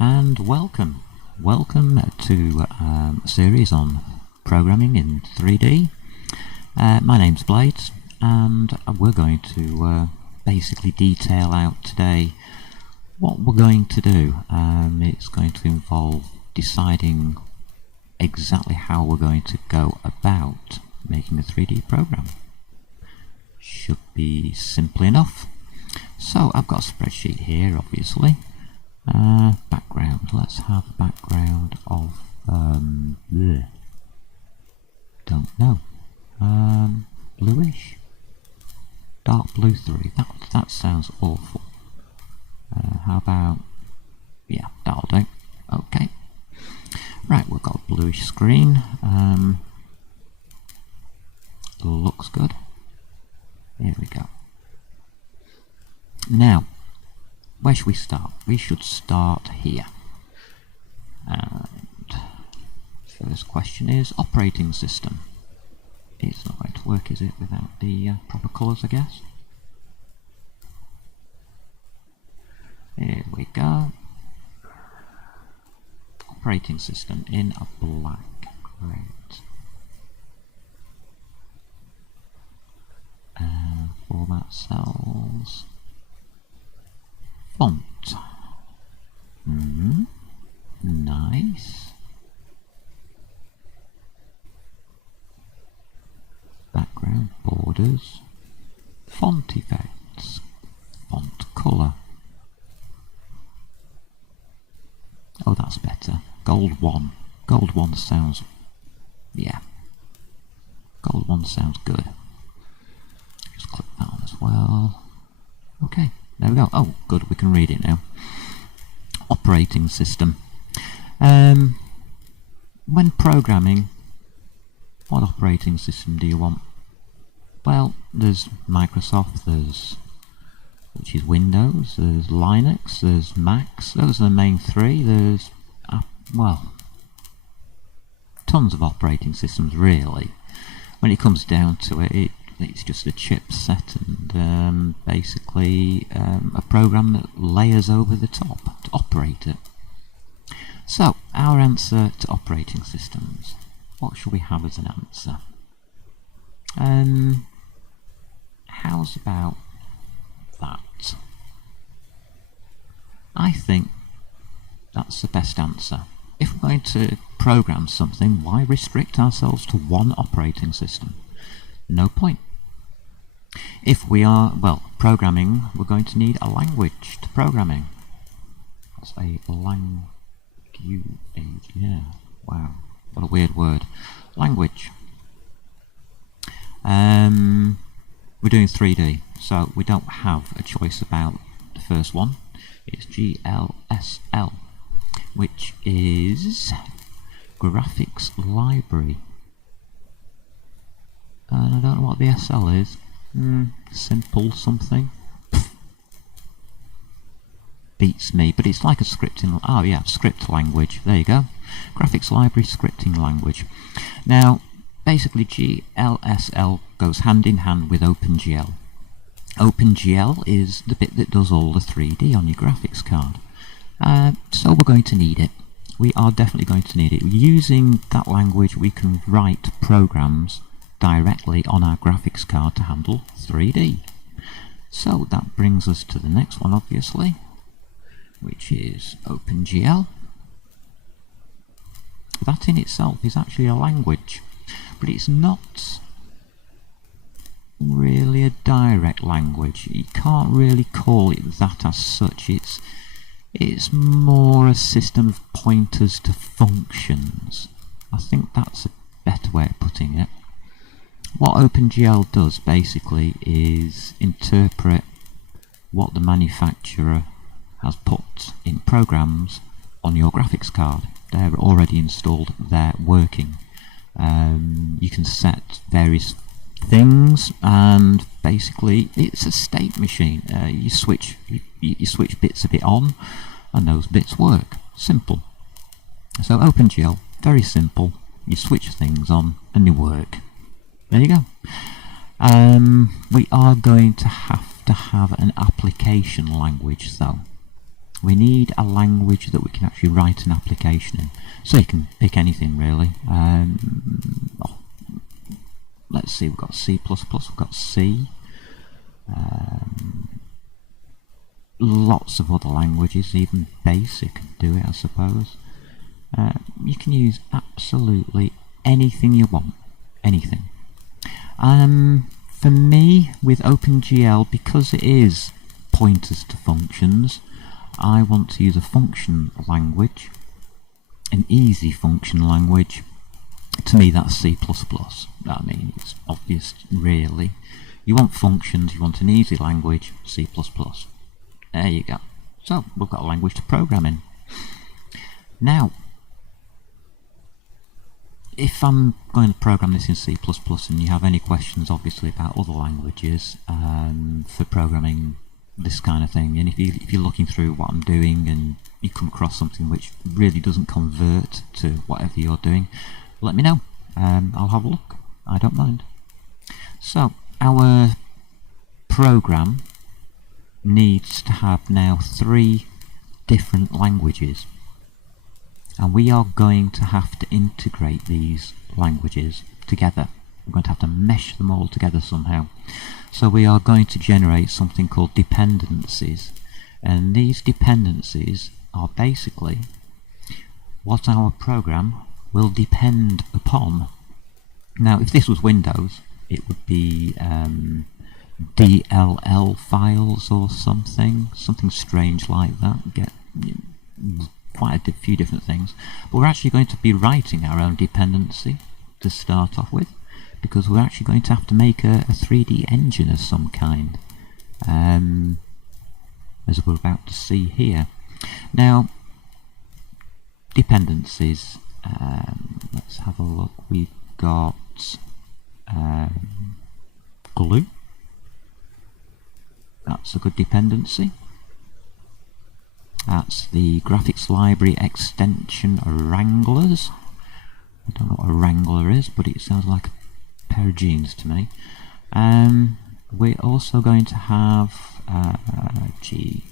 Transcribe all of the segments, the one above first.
and welcome to a series on programming in 3D. My name's Blades, and we're going to basically detail out today what we're going to do. It's going to involve deciding exactly how we're going to go about making a 3D program. Should be simple enough. So I've got a spreadsheet here, obviously. Background. Let's have a background of don't know. Bluish. Dark blue 3. That sounds awful. How about, yeah, that'll do. Okay. Right, we've got a bluish screen. Looks good. Here we go. Now, where should we start? We should start here. And first question is operating system. It's not going to work, is it, without the proper colours, I guess? Here we go. Operating system in a black. Great. Format cells. Font. Nice. Background borders. Font effects. Font colour. Oh, that's better. Gold 1. Gold 1 sounds... yeah. Gold 1 sounds good. Just click that on as well. Okay, there we go. Oh, good, we can read it now. Operating system. When programming, what operating system do you want? Well, there's Microsoft, which is Windows, there's Linux, there's Macs. Those are the main three. There's, well, tons of operating systems, really. When it comes down to it, it's just a chipset and basically a program that layers over the top to operate it. So, our answer to operating systems. What shall we have as an answer? How's about that? I think that's the best answer. If we're going to program something, why restrict ourselves to one operating system? No point. If we are, well, programming, we're going to need a language to programming. That's a language, yeah, wow, what a weird word. Language. We're doing 3D, so we don't have a choice about the first one. It's GLSL, which is Graphics Library. And I don't know what the SL is. Simple something. Beats me, but it's like a scripting. Oh yeah, script language. There you go. Graphics Library scripting language. Now, basically, GLSL goes hand in hand with Opengl. Opengl is the bit that does all the 3D on your graphics card. So we're going to need it. We are definitely going to need it. Using that language, we can write programs directly on our graphics card to handle 3D. So that brings us to the next one, obviously, which is Opengl. That in itself is actually a language, but it's not really a direct language. You can't really call it that as such. It's more a system of pointers to functions. I think that's a better way of putting it. What Opengl does basically is interpret what the manufacturer has put in programs on your graphics card. They're already installed, they're working. You can set various things, and basically it's a state machine. You switch bits of it on, and those bits work. Simple. So Opengl, very simple. You switch things on, and they work. There you go. We are going to have an application language, though. we need a language that we can actually write an application in. So you can pick anything really. Let's see, we've got C++, we've got C, lots of other languages, even BASIC can do it, I suppose. You can use absolutely anything you want, anything. For me, with Opengl, because it is pointers to functions, I want to use a function language, an easy function language. To me, that's C++. I mean, it's obvious, really. You want functions, you want an easy language, C++. There you go. So, we've got a language to program in. Now, if I'm going to program this in C++ and you have any questions, obviously, about other languages for programming this kind of thing, and if you're looking through what I'm doing and you come across something which really doesn't convert to whatever you're doing, let me know. I'll have a look. I don't mind. So, our program needs to have now 3 different languages. And we are going to have to integrate these languages together. We're going to have to mesh them all together somehow. So we are going to generate something called dependencies. And these dependencies are basically what our program will depend upon. Now, if this was Windows, it would be DLL files or something strange like that. Get quite a few different things. But we're actually going to be writing our own dependency to start off with, because we're actually going to have to make a 3D engine of some kind, as we're about to see here. Now, dependencies. Let's have a look. We've got glue. That's a good dependency. That's the graphics library extension Wranglers. I don't know what a Wrangler is, but it sounds like a pair of jeans to me. We're also going to have GLFW,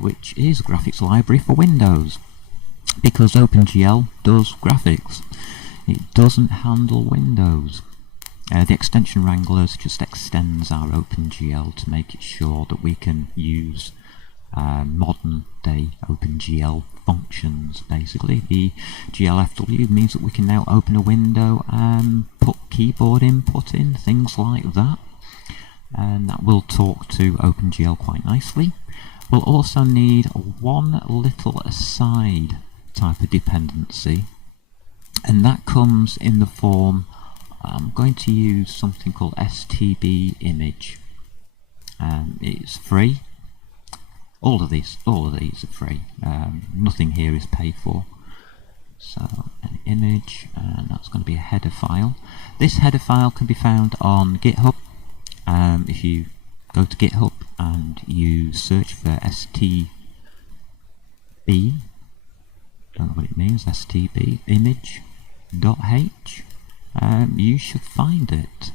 which is graphics library for Windows, because Opengl does graphics. It doesn't handle Windows. The extension Wranglers just extends our Opengl to make it sure that we can use modern day Opengl functions. Basically, the GLFW means that we can now open a window and put keyboard input in, things like that, and that will talk to Opengl quite nicely. We'll also need one little aside type of dependency, and that comes in the form, I'm going to use something called stb image. It's free. All of these are free. Nothing here is paid for. So an image, and that's going to be a header file. This header file can be found on GitHub. If you go to GitHub and you search for stb, don't know what it means, stb image.h, you should find it.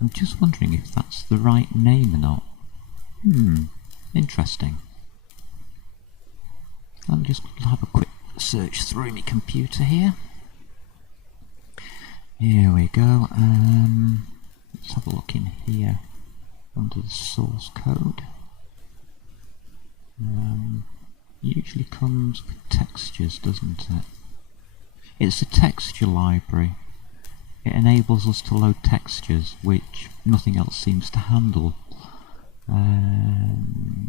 I'm just wondering if that's the right name or not. Interesting. I'll just have a quick search through my computer here. Here we go. Let's have a look in here under the source code. Usually comes with textures, doesn't it? It's a texture library. It enables us to load textures, which nothing else seems to handle.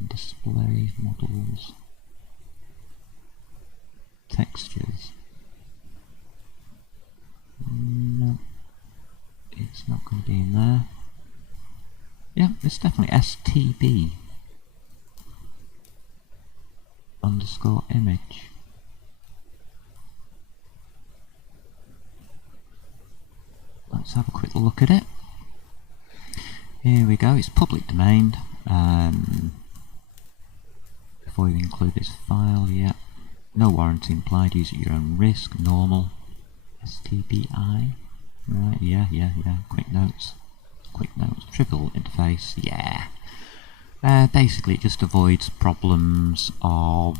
Display models, textures. No, it's not going to be in there. Yeah, it's definitely stb underscore image. Let's have a quick look at it. Here we go, it's public domain. Before you include this file, yeah. No warranty implied, use at your own risk, normal. STBI. Right, yeah. Quick notes. Triple interface, yeah. Basically, it just avoids problems of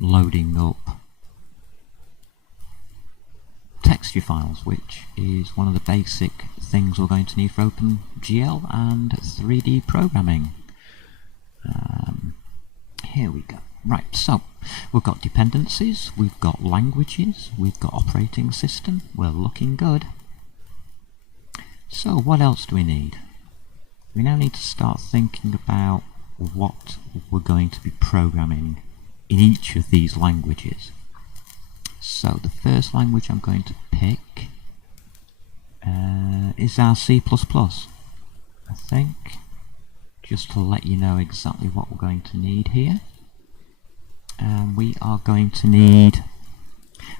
loading up texture files, which is one of the basic things we're going to need for OpenGL and 3D programming. Here we go. Right, so we've got dependencies, we've got languages, we've got operating system. We're looking good. So what else do we need? We now need to start thinking about what we're going to be programming in each of these languages. So the first language I'm going to pick is our C++, I think, just to let you know exactly what we're going to need here. We are going to need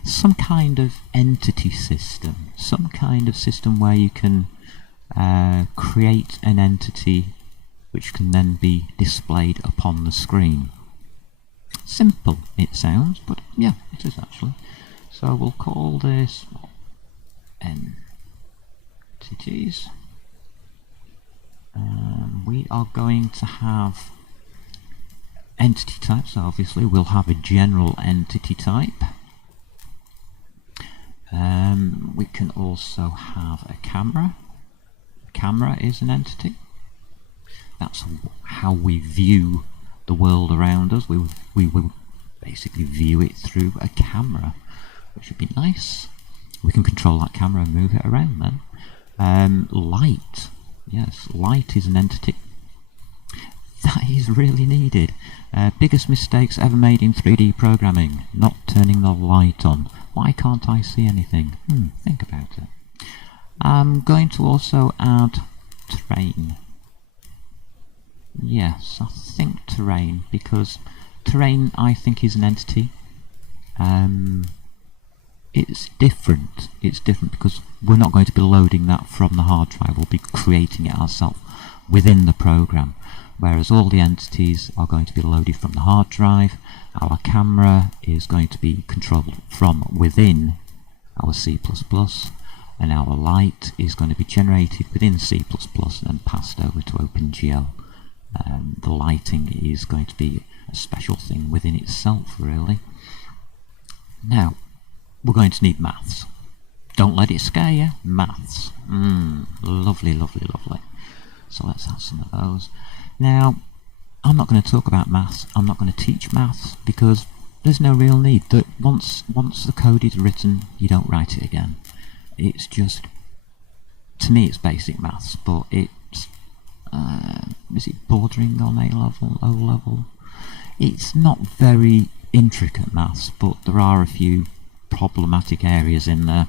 some kind of entity system, some kind of system where you can create an entity which can then be displayed upon the screen. Simple it sounds, but yeah, it is actually. So we'll call this entities. We are going to have entity types. Obviously we'll have a general entity type. We can also have a camera. Camera is an entity. That's how we view the world around us. We will basically view it through a camera, which would be nice. We can control that camera and move it around then. Light. Yes, light is an entity. That is really needed. Biggest mistakes ever made in 3D programming, not turning the light on. Why can't I see anything? Think about it. I'm going to also add terrain. Yes, I think terrain, because terrain I think is an entity. It's different. It's different because we're not going to be loading that from the hard drive. We'll be creating it ourselves within the program. Whereas all the entities are going to be loaded from the hard drive. Our camera is going to be controlled from within our C++, and our light is going to be generated within C++ and passed over to OpenGL. The lighting is going to be a special thing within itself, really. Now, we're going to need maths. Don't let it scare you. Maths. Lovely, lovely, lovely. So let's have some of those. Now, I'm not going to talk about maths. I'm not going to teach maths because there's no real need. That once the code is written, you don't write it again. It's just, to me, it's basic maths, but it's is it bordering on A level, O level? It's not very intricate maths, but there are a few problematic areas in there.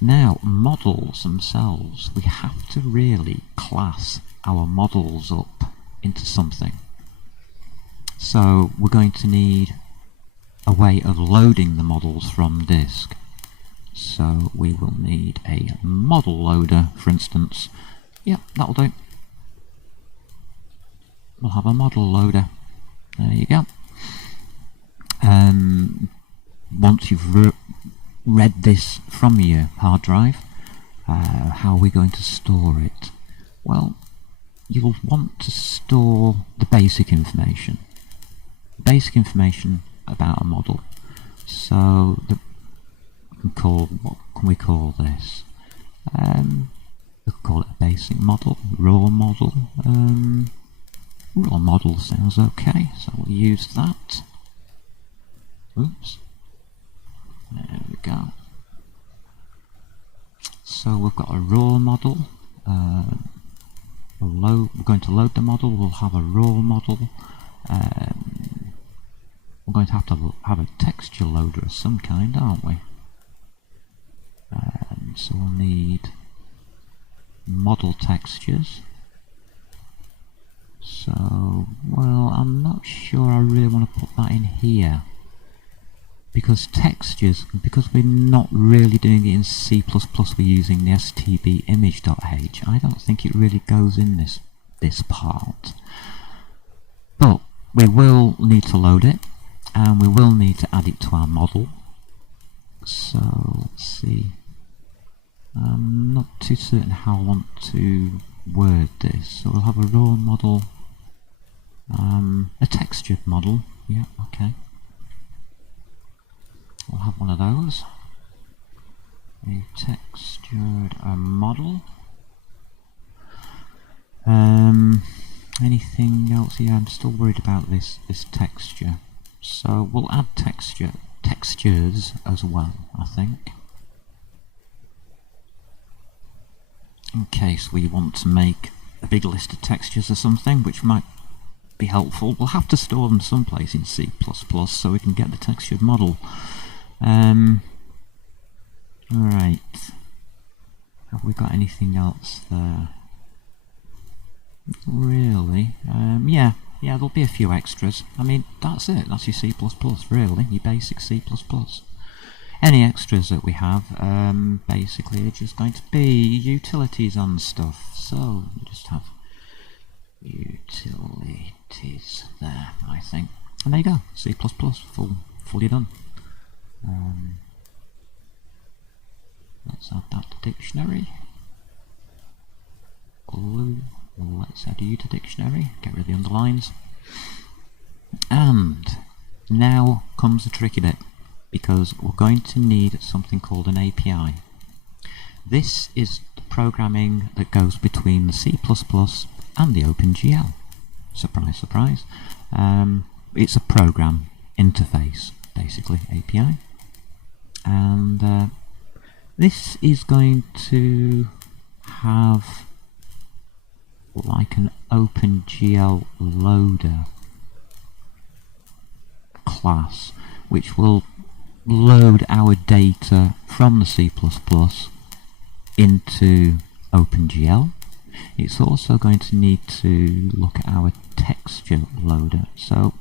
Now, models themselves, we have to really class our models up into something. So we're going to need a way of loading the models from disk. So we will need a model loader, for instance. Yeah, that'll do. We'll have a model loader. There you go. Once you've read this from your hard drive, how are we going to store it? Well, you'll want to store the basic information. Basic information about a model. So what can we call this? We could call it a basic model, raw model. Raw model sounds okay, so we'll use that. Oops. There we go. So we've got a raw model. We're going to load the model. We'll have a raw model. We're going to have a texture loader of some kind, aren't we? So we'll need model textures. So, well, I'm not sure I really want to put that in here. Because textures, because we're not really doing it in C++, we're using the stb image.h. I don't think it really goes in this part. But we will need to load it, and we will need to add it to our model. So, let's see. I'm not too certain how I want to word this. So we'll have a raw model, a textured model. Yeah, okay. We'll have one of those. A textured model. Anything else? Yeah, I'm still worried about this texture. So we'll add textures as well, I think. In case we want to make a big list of textures or something, which might be helpful. We'll have to store them someplace in C++ so we can get the textured model. Right. Have we got anything else there? Really? Yeah, there'll be a few extras. I mean, that's it. That's your C++, really. Your basic C++. Any extras that we have, basically, are just going to be utilities and stuff. So, we just have utilities there, I think. And there you go. C++, fully done. Let's add that to dictionary. Glue. Let's add you to dictionary. Get rid of the underlines. And now comes the tricky bit, because we're going to need something called an API. This is the programming that goes between the C++ and the Opengl. Surprise, surprise. It's a program interface, basically, API. And this is going to have like an Opengl loader class, which will load our data from the C++ into Opengl. It's also going to need to look at our texture loader. So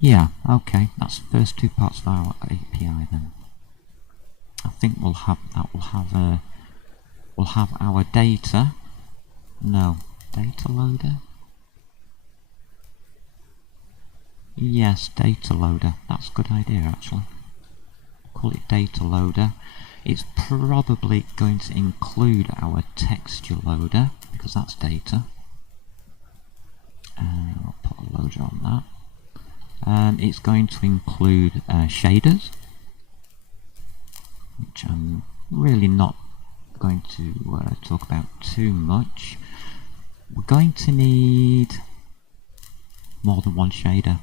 yeah, okay, that's the first two parts of our API then. I think we'll have our data. No, data loader. Yes, data loader. That's a good idea, actually. Call it data loader. It's probably going to include our texture loader, because that's data. I'll put a loader on that. It's going to include shaders, which I'm really not going to talk about too much. We're going to need more than one shader.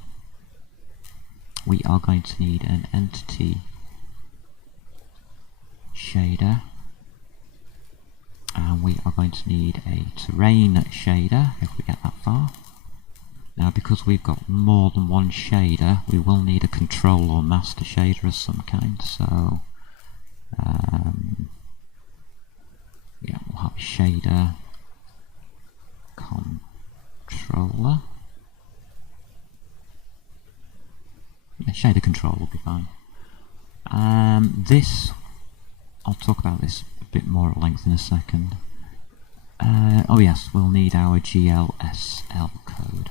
We are going to need an entity shader, and we are going to need a terrain shader if we get that far. Now, because we've got more than one shader, we will need a control or master shader of some kind. So yeah, we'll have a shader controller. Yeah, shader control will be fine. This, I'll talk about this a bit more at length in a second. Oh yes, we'll need our GLSL code.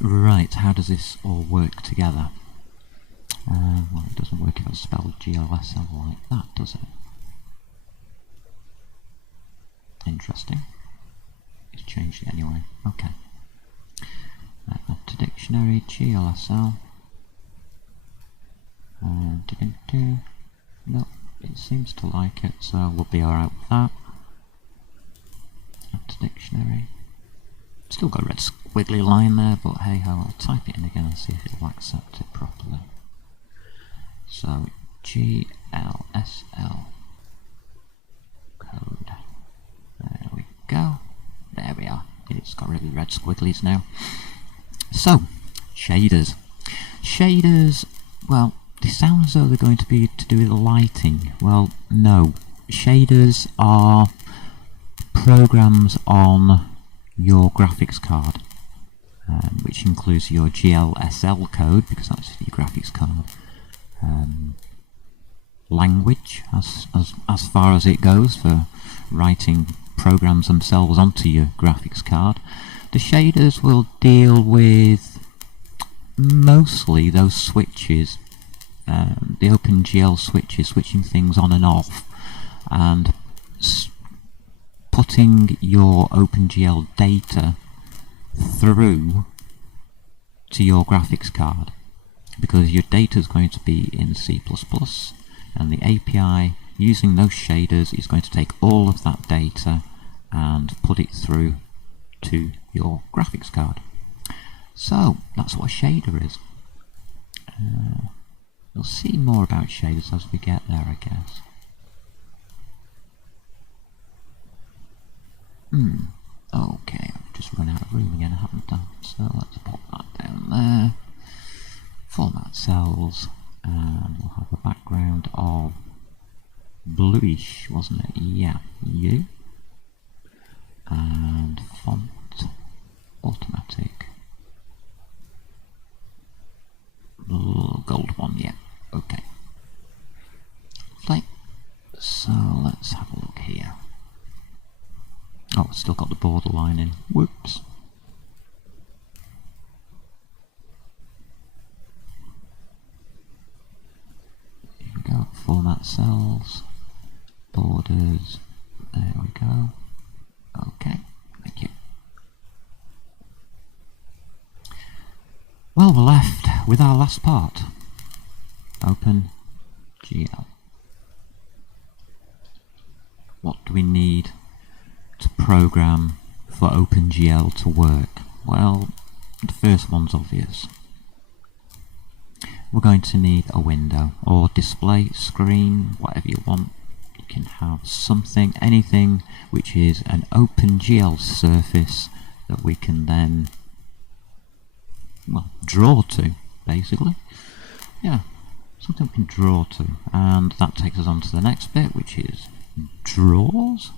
Right, how does this all work together? Well, it doesn't work if I spell GLSL like that, does it? Interesting. It's changed it anyway. Okay. Add to dictionary, GLSL. No, it seems to like it, so we'll be alright with that. Add to dictionary. Still got a red squiggly line there, but hey ho, I'll type it in again and see if it'll accept it properly. So, GLSL code. There we go. There we are. It's got really red squigglies now. So, shaders. Shaders, well, they sound as though they're going to be to do with lighting. Well, no. Shaders are programs on your graphics card, which includes your GLSL code, because that's your graphics card. Language, as far as it goes for writing programs themselves onto your graphics card. The shaders will deal with mostly those switches, the Opengl switches, switching things on and off, and putting your OpenGL data through to your graphics card, because your data is going to be in C++, and the API using those shaders is going to take all of that data and put it through to your graphics card. So that's what a shader is. We'll see more about shaders as we get there, I guess. Okay, I've just run out of room again, haven't I? So let's pop that down there. Format cells, and we'll have a background of bluish, wasn't it? Yeah, U. And font automatic. Gold one, yeah. Okay. Lovely. So let's have a look here. Oh, it's still got the borderline in. Whoops. Here we go. Format cells. Borders. There we go. Okay. Thank you. Well, we're left with our last part. OpenGL. What do we need to program for OpenGL to work? Well, the first one's obvious. We're going to need a window or display screen, whatever you want. You can have something, anything which is an OpenGL surface that we can then, well, draw to, basically. Yeah, something we can draw to. And that takes us on to the next bit, which is draws.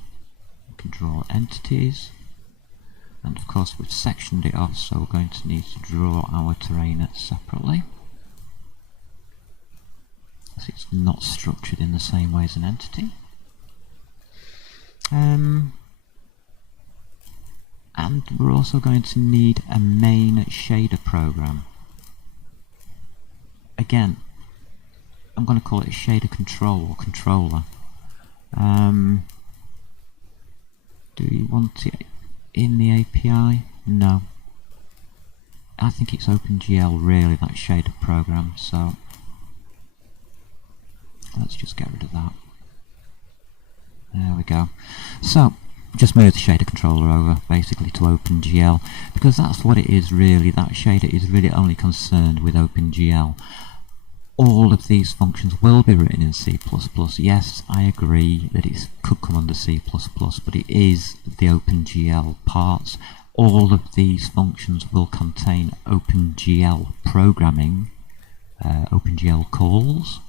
We can draw entities. And of course we've sectioned it off, so we're going to need to draw our terrain separately. As it's not structured in the same way as an entity. And we're also going to need a main shader program. Again, I'm going to call it a shader control or controller. Do you want it in the API? No. I think it's OpenGL really, that shader program, so let's just get rid of that. There we go. So, just move the shader controller over basically to OpenGL, because that's what it is really. That shader is really only concerned with OpenGL. All of these functions will be written in C++. Yes, I agree that it could come under C++, but it is the OpenGL parts. All of these functions will contain OpenGL programming, OpenGL calls,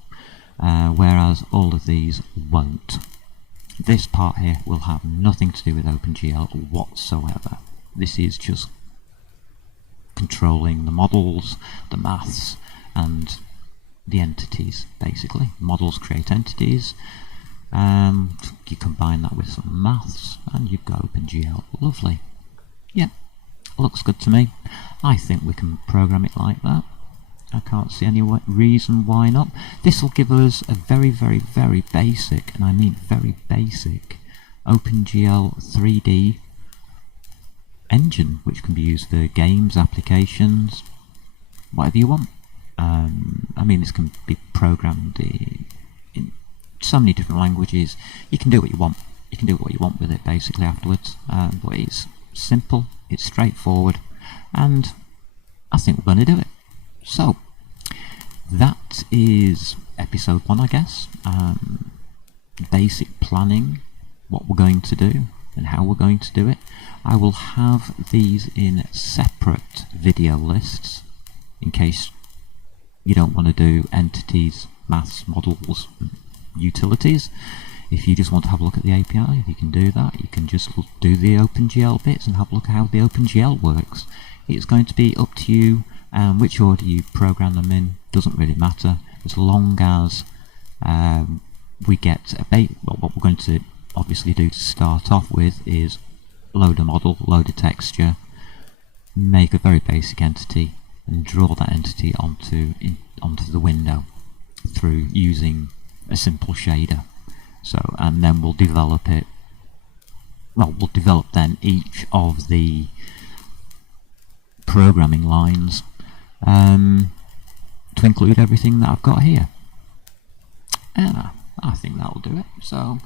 whereas all of these won't. This part here will have nothing to do with OpenGL whatsoever. This is just controlling the models, the maths, and the entities, basically. Models create entities, you combine that with some maths, and you've got OpenGL. Lovely. Yeah, looks good to me. I think we can program it like that. I can't see any reason why not. This will give us a very, very, very basic, and I mean very basic, OpenGL 3D engine, which can be used for games, applications, whatever you want. I mean, this can be programmed in so many different languages. You can do what you want. You can do what you want with it basically afterwards. But it's simple, it's straightforward, and I think we're going to do it. So, that is episode 1, I guess. Basic planning, what we're going to do and how we're going to do it. I will have these in separate video lists in case you don't want to do entities, maths, models, utilities. If you just want to have a look at the API, you can do that. You can just do the OpenGL bits and have a look at how the OpenGL works. It's going to be up to you. Which order you program them in doesn't really matter, as long as we get a well, what we're going to obviously do to start off with is load a model, load a texture, make a very basic entity, and draw that entity onto the window through using a simple shader. So, and then we'll develop it. Well, we'll develop then each of the programming lines to include everything that I've got here. And I think that'll do it. So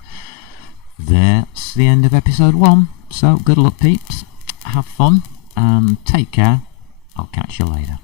that's the end of episode 1. So good luck, peeps. Have fun and take care. I'll catch you later.